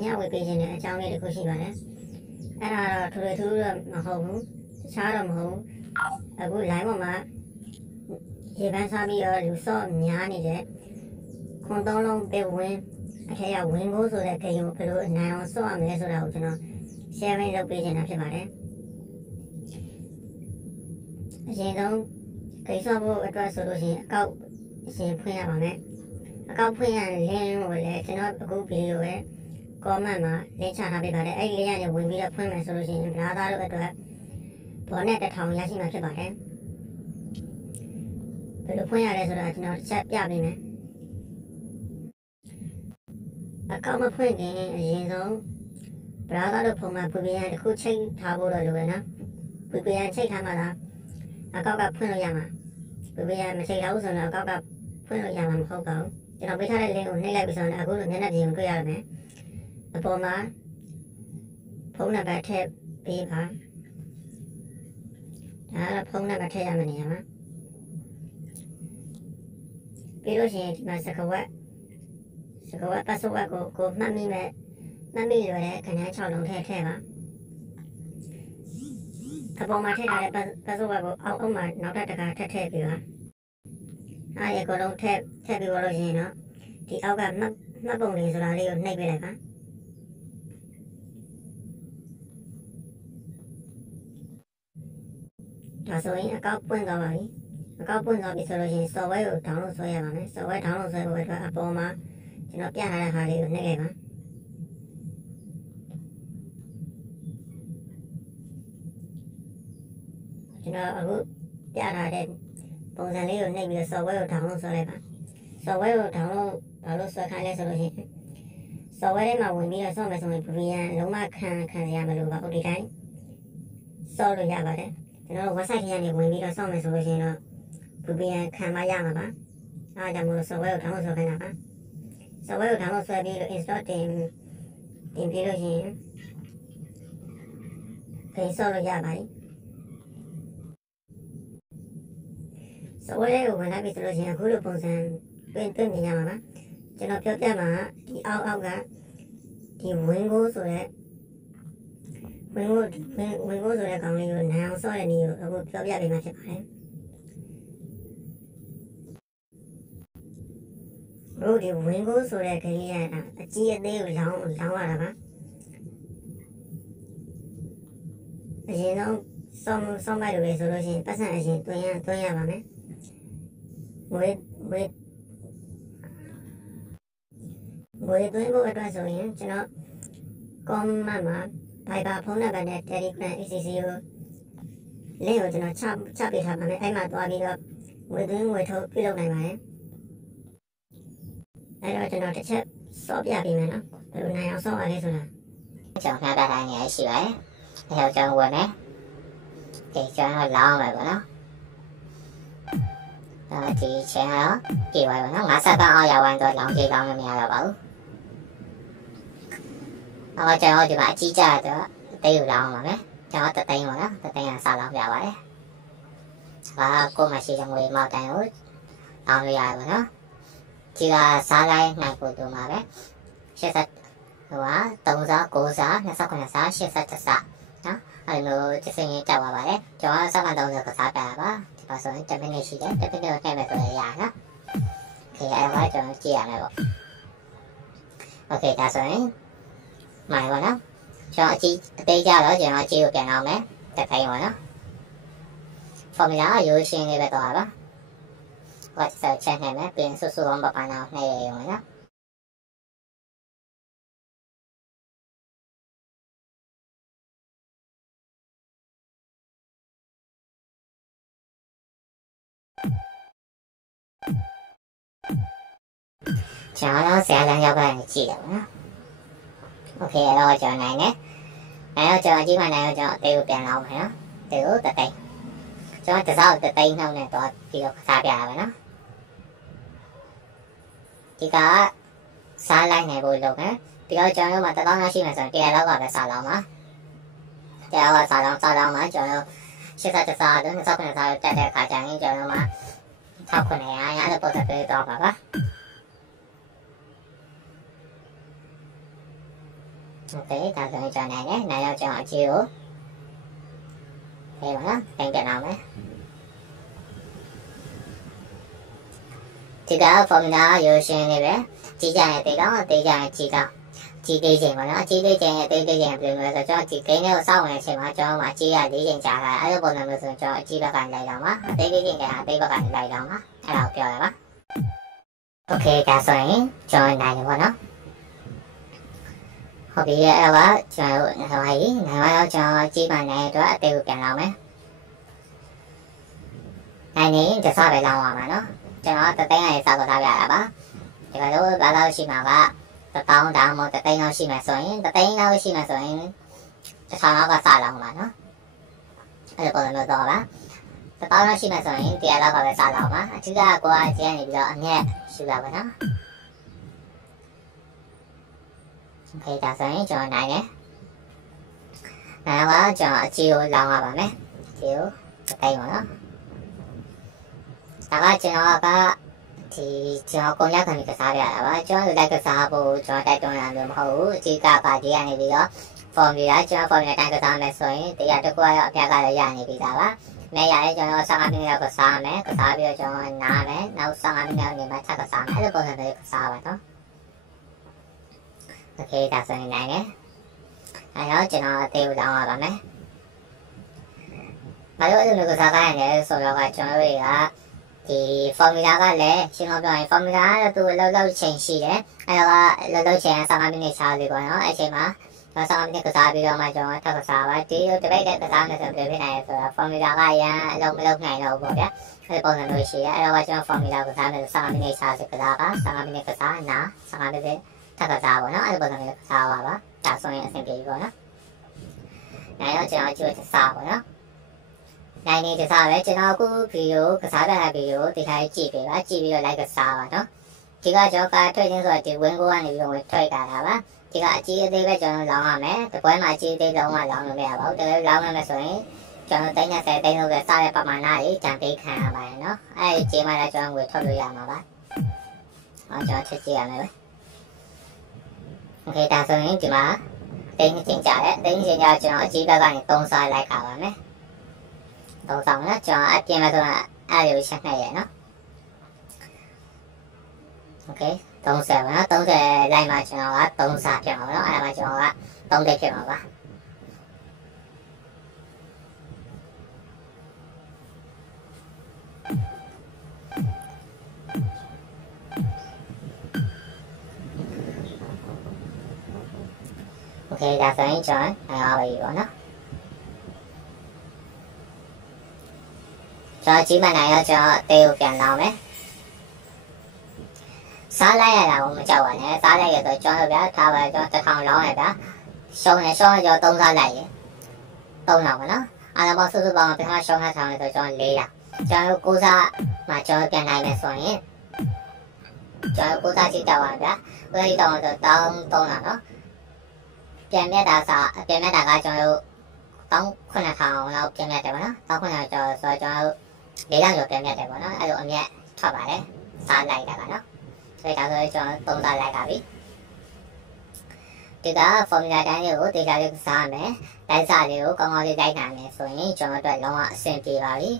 မျှဝေပေးခြင်းနဲ့အကြောင်းလေးတစ်ခုရှိပါတယ်အဲ့ဒါတော့ထူထူတော့မဟုတ်ဘူးတခြားတော့မဟုတ်ဘူးအခု line ပေါ်မှာရေပန်းစားပြီးတော့လူစော့များနေတဲ့ခွန်သုံးလုံးပေးဝင်အထက်ကဝင်ကိုဆိုတဲ့ဂိမ်းကိုဘယ်လိုအနိုင်အောင်စော့ရမလဲဆိုတာကိုကျွန်တော် sharing လုပ်ပေးခြင်းတာဖြစ်ပါတယ်အရင်ဆုံးဂိမ်းစော့ဖို့အတွက်ဆိုလို့ရှိရင်အကောက်အရင်ဖွင့်ရပါမယ်အကောက်ဖွင့်ရတဲ့ link ကိုလည်းကျွန်တော်အခုဗီဒီယိုရဲ့ comment မှာ link ချထားပေးပါတယ်အဲ့ဒီ link ကနေဝင်ပြီးတော့ဖွင့်မယ်ဆိုလို့ရှိရင်ဗလာသားတို့အတွက်ဘောနဲ့1000ရရှိမှာဖြစ်ပါတယ်ဘယ်လိုဖွင့်ရလဲဆိုတာကျွန်တော်တစ်ချက်ပြပေးမယ်အကောက်မဖွင့်ခင်အရင်ဆုံးဗလာသားတို့ဖုန်းမှာ VPN တစ်ခုချိန်ထားဖို့တော့လိုတယ်နော် VPN ချိန်ထားမှသာအကောက်ကဖွင့်လို့ရမှာ VPN မချိန်ထားဘူးဆိုတော့အကောက်ကဖွင့်လို့ရမှာမဟုတ်ပါဘူးကျွန်တော်ပေးထားတဲ့ link ကိုနှိပ်လိုက်ပြီးဆိုတော့အခုလိုမျက်နှာပြင်ကိုတွေ့ရမယ်အပေါ်မှာဖုန်းနံပါတ်ထည့်ပေးပါဒါကတော့ဖုန်းနံပါတ်ထည့်ရမယ့်နေရာမှာပြီးလို့ရှိရင်ဒီမှာစကားဝက်password ကိုမှတ်မိလွယ်တဲ့ခဏ6လုံးထည့်ပါအပေါ်မှာထည့်ထားတဲ့ password ကိုအောက်မှာနောက်တစ်ခါထည့်ပေးပါအားရကိုလုံးထည့်ပြီးလို့ရှိရင်တော့ဒီအောက်ကမှတ်ပုံလေးဆိုတာလေးကိုနှိပ်ပေးလိုက်ပါဒါဆိုရင်အကောက်ပွင့်သွားပါပြီအကောက်ပွင့်သွားပြီဆိုလို့ရှိရင် software ကို download ဆွဲရပါမယ် software download ဆွဲဖို့အတွက်အပေါ်မှာကျွန်တော်ပြထားတဲ့ဟာလေးကိုနှိပ်လိုက်ပါကျွန်တော်အခုပြထားတဲ့ပုံစံလေးကိုနှိပ်ပြီး software ကို download ဆွဲလိုက်ပါ software ကို download ဆွဲခိုင်းလဲဆိုလို့ရှိရင် software ထဲမှာဝင်ပြီးတော့ဆော့မယ်ဆိုရင် VPN လုံးဝခံရမလို့ပါဒီတိုင်းဆော့လို့ရပါတယ်ကျွန်တော် website ထဲကနေဝင်ပြီးတော့ဆော့မယ်ဆိုလို့ရှိရင်တော့ VPN ခံမရမှာပါအားကြောင့်မို့ software ကို download ဆွဲခိုင်းတာပါ software ကို download ဆွဲပြီးတော့ install တင်ပြီးလို့ရှိရင်ဂိမ်းဆော့လို့ရပါတယ် software ကိုဝင်လာပြီဆိုလို့ရှိရင်အခုလိုပုံစံတွေ့မြင်ရမှာပါကျွန်တော်ပြောပြမှာဒီအောက်ကဒီဝင်ကိုဆိုတဲ့ကောင်လေးကိုနိုင်အောင်ဆော့တဲ့နည်းကိုအခုပြောပြပေးမှာဖြစ်ပါတယ်တို့ဒီဝင်ကိုဆိုတဲ့ဂိမ်းလေးကအကြီးအသေးကိုလောင်းရတာပါအရင်ဆုံးဆော့မိုက်လို့လေဆိုလို့ရှိရင်ပတ်စံအရင်တွင်းရပါမယ်ငွေသွင်းဖို့အတွက်ဆိုရင်ကျွန်တော် comment မှာ Viber ဖုန်းနံပါတ်နဲ့ Telegram ACC ကို link ကိုကျွန်တော်ချပေးထားပါမယ်အဲ့မှာသွားပြီးတော့ငွေသွင်းငွေထုတ်ပြုလုပ်နိုင်ပါတယ်အဲ့တော့ကျွန်တော်တစ်ချက်စော့ပြပေးမယ်နော်ဘယ်လိုနိုင်အောင်စော့ရလဲဆိုတာကျွန်တော်ပြတာနေရရှိပါတယ်အဲ့တော့ကျွန်တော်ဝင်မယ်ဒီကျွန်တော်လောင်းမယ်ပေါ့နော်ဒီချင်းကတော့ကြည့်ပါတော့နော်50တောင်းအောင်ရဝိုင်းတော့လောင်းကြီးလောင်းလို့မရတော့ပါဘူးအော်ကျွန်တော်ဒီမှာအကြီးကြတော့တိတ်ယူလောင်းပါမယ်ကျွန်တော်တသိန်းပေါ့နော်တသိန်းကစလောင်းပြပါတယ်ကိုမရှိတဲ့ငွေမောက်တိုင်းကိုလောင်းလို့ရတယ်ပေါ့နော်ဒီကစားလိုက်နိုင်ဖို့တို့မှာပဲ80ဟိုက3စား9စား29စား81စားနော်အဲ့လိုတစ်စင်းရင်တက်သွားပါတယ်ကျွန်တော်စမှ30ကစားပြရပါဒီပါဆိုရင်10မိနစ်ရှိတယ်10မိနစ်ကိုထည့်မယ်ဆိုရရနော်โอเคအဲ့ဒါကျွန်တော်ကြည့်ရမယ်ပေါ့โอเคဒါဆိုရင်မိုင်ပါနော်ကျွန်တော်အသေးကြတော့ကျွန်တော်အကြီးကိုပြန်အောင်မယ်တက်ခိုင်းပါနော် formula ရိုးရှင်းလေးပဲတော့ပါwhat so check နေမယ်ပြင်ဆူအောင်ပါပါနောက်နေရုံနော်ကျွန်တော်ဆရာလမ်းရောက်ကနေကြည့်တယ်နော်โอเคအဲ့တော့ကျွန်တော်နိုင်တယ်အဲ့တော့ကျွန်တော်ကြီးမှနိုင်တော့ကျွန်တော်အသေးကိုပြန်လောင်းမယ်နော်တေကိုတသိန်းကျွန်တော်တစားတသိန်းနှောင်းနဲ့တော့ပြီးတော့စားပြရပါမယ်နော်ဒီကစားလိုက်နေဖို့လုပ်မယ်ပြီးတော့ကျွန်တော်တို့မှာ1000လောက်ရှိမှဆိုရင်100လောက်ကပဲစားလောင်းပါ100လောက်ကစားလောင်းမှာကျွန်တော်80စားတော့29စားတက်တဲ့အခါကျရင်ကျွန်တော်တို့မှာ6900ရတဲ့ပုံစံပေးတော့ပါ OK ဒါဆိုရင်ကျွန်တော်နိုင်တယ်နိုင်တော့ကျွန်တော်အကြီးကိုဖေးပါနော်တင်ပြအောင်မယ်ဒီက formula ရိုးရှင်းနေပဲကြီးကြရင်တေးကောင်းတေးကြရင်ကြီးကောင်းကြီးသေးချိန်ပါနော်ကြီးသေးချိန်ရဲ့တေးသေးချိန်ပြင်လို့ဆိုတော့ကျွန်တော်ဒီဂိမ်းလေးကိုစောင့်ဝင်တဲ့အချိန်မှာကျွန်တော်မှကြီးရ၄ချိန်ကြာတာအဲ့လိုပုံစံမျိုးဆိုရင်ကျွန်တော်အကြီးဘက်ကနေလိုက်တော့မှာအသေးသေးချိန်ကအသေးဘက်ကနေလိုက်တော့မှာအဲ့ဒါကိုပြောရပါ Okay ဒါဆိုရင်ကျွန်တော်နိုင်တယ်ပေါ့နော်ဟုတ်ပြီအဲ့တော့ကျွန်တော်နိုင်ပါပြီနိုင်တော့ကျွန်တော်ကြီးမှနိုင်အတွက်အသေးကိုပြန်လောက်မယ်နိုင်နေတစားပဲလောက်ပါမှာနော်ကျွန်တော်တသိန်းကနေစတော့ထားပြရတာပါဒီကတော့ဘာလို့ရှိမှာက1000တောင်မှတသိန်းလောက်ရှိမှဆိုရင်တသိန်းလောက်ရှိမှဆိုရင်1000လောက်ကစလောက်မှာနော်အဲ့ဒါပုံစံမျိုးတော့ပါ1000လောက်ရှိမှဆိုရင်100လောက်ကပဲစလောက်မှာအထူးကကိုကကျန်နေပြီးတော့အမြက်ရှိပါပါနော်โอเคဒါဆိုရင်ကျွန်တော်နိုင်တယ်နိုင်တော့ကျွန်တော်အကြီးကိုလောင်းရပါမယ်အကြီးကိုတသိန်းပါနော်ဒါကကျွန်တော်ကဒီကျွန်တော်ကုန်ရခံပြီးကစားရတာပါကျွန်တော်လက်ကစားဖို့ကျွန်တော်တိုက်တွန်းရလို့မဟုတ်ဘူးအကြီးကပါဒီကနေပြီးတော့ formula ကျွန်တော် formula တိုင်းကစားမယ်ဆိုရင်တရားတစ်ခုရောအပြတ်ကလည်းရနေပြီသားပါမဲရတယ်ကျွန်တော်15မိနစ်လောက်ကစားမယ်ကစားပြီးတော့ကျွန်တော်နားမယ်နောက်15မိနစ်လောက်နေမှထပ်ကစားမယ်အဲ့လိုပုံစံမျိုးကစားပါတော့โอเคဒါဆိုရင်နိုင်တယ်အဲ့တော့ကျွန်တော်အသေးကိုလောင်းရပါမယ်ဘာလို့အဲ့လိုမျိုးကစားခိုင်းရလဲဆိုတော့ကျွန်တော်တွေကဒီ formula ကလည်းရှင်းပြောရင် formula ကတော့သူအလောက်ချိန်ရှိတယ်အဲ့တော့အလောက်ချိန်15မိနစ်ချားလေးပေါ့နော်အဲ့ချိန်မှာ15မိနစ်ကစားပြီးတော့မှကျွန်တော်ထပ်ကစားပါဒီလိုတစ်ပိတ်နဲ့ကစားမယ်ဆိုပြဖြစ်နိုင်ရဆိုတော့ formula ကရန်အလုံးမလုံးနိုင်တော့ဘူးပေါ့ဗျာအဲ့ပုံစံမျိုးရှိရအဲ့တော့ကျွန်တော် formula ကစားမယ်15မိနစ်ချားစစ်ကစားပါ15မိနစ်ကစားနာ15မိနစ်ထပ်ကစားပါနော်အဲ့ပုံစံမျိုးကစားပါဒါဆိုရင်အဆင်ပြေပြီပေါ့နော်နိုင်တော့ကျွန်တော်ကြည့်ရစားပါနော်နိုင်နေတစားပဲကျွန်တော်အခုဗီဒီယိုကစားပြတဲ့ဗီဒီယိုဒီတိုင်းကြည့်ပေးပါကြည့်ပြီးတော့ like ကစားပါနော်ဒီကကျွန်တော်ကထွက်ချင်းဆိုတော့ဒီ win ကိုကနေပြီးတော့ထွက်တာပါဒီကအကြီးအသေးပဲကျွန်တော်လောင်းရမယ်တပွဲမှာအကြီးအသေးလုံးဝလောင်းလို့မရပါဘူးတကယ်လောင်းရမယ်ဆိုရင်ကျွန်တော်30သိန်းလို့ပဲစားတဲ့ပမာဏကြီးတန်ပေးခံရပါတယ်နော်အဲ့ဒီချိန်မှလည်းကျွန်တော်ငွေထုတ်လို့ရမှာပါအော်ကျွန်တော်ချက်ကြည့်ရမယ်ပဲโอเคဒါဆိုရင်ဒီမှာသိန်းချင်းကြတယ်သိန်းချင်းကြကျွန်တော်အကြီးဘက်ကနေ3စားလိုက်ခါပါမယ်3စားနော်ကျွန်တော်အပြင်မှာဆိုတာအဲ့လိုချက်နေရနော်โอเค30ပါနော်30လိုက်မှကျွန်တော်က3စားပြမှာနော်အဲ့ဒါမှကျွန်တော်က3တက်ဖြစ်မှာပါโอเคဒါဆိုရင်ကျွန်တော်အားပါပြီပေါ့နော်ကျွန်တော်ကြီးမှနိုင်တော့ကျွန်တော်အသေးကိုပြန်လောင်းမယ်စားလိုက်ရတာကိုမကြောက်ပါနဲ့စားလိုက်ရတော့ကျွန်တော်ဗျာထားပါကျွန်တော်1000လောင်းရဗျာရှုံးရင်ကျွန်တော်3စားလိုက်ရင်3လောက်ပါနော်အားလုံးပေါင်းစုစုပေါင်းပထမရှုံးထားထားတယ်ဆိုကျွန်တော်4လောက်ကျွန်တော်9စားမှကျွန်တော်ပြန်နိုင်မယ်ဆိုရင်ကျွန်တော်9စားကြည့်တော့ပါဗျာဘယ်လိုတောင်းတော့တောင်း3လောက်နော်ပြန်မြတ်တာစားပြန်မြတ်တာကကျွန်တော်19000လောက်ပြန်မြတ်တယ်ပေါ့နော်19000ကျော်ဆိုတော့ကျွန်တော်4လောက်ကျော်ပြန်မြတ်တယ်ပေါ့နော်အဲ့လိုအမြတ်ထွက်ပါတယ်စားလိုက်တာကနော်ဆိုတော့ဒါဆိုကျွန်တော်3စားလိုက်ပါပြီဒီက formula တိုင်းကိုတရားလေးစားမယ်တိုင်းစားလေးကိုကောင်းကောင်းလေးလိုက်နိုင်မယ်ဆိုရင်ကျွန်တော်တို့လုံးဝအဆင်ပြေပါပြီ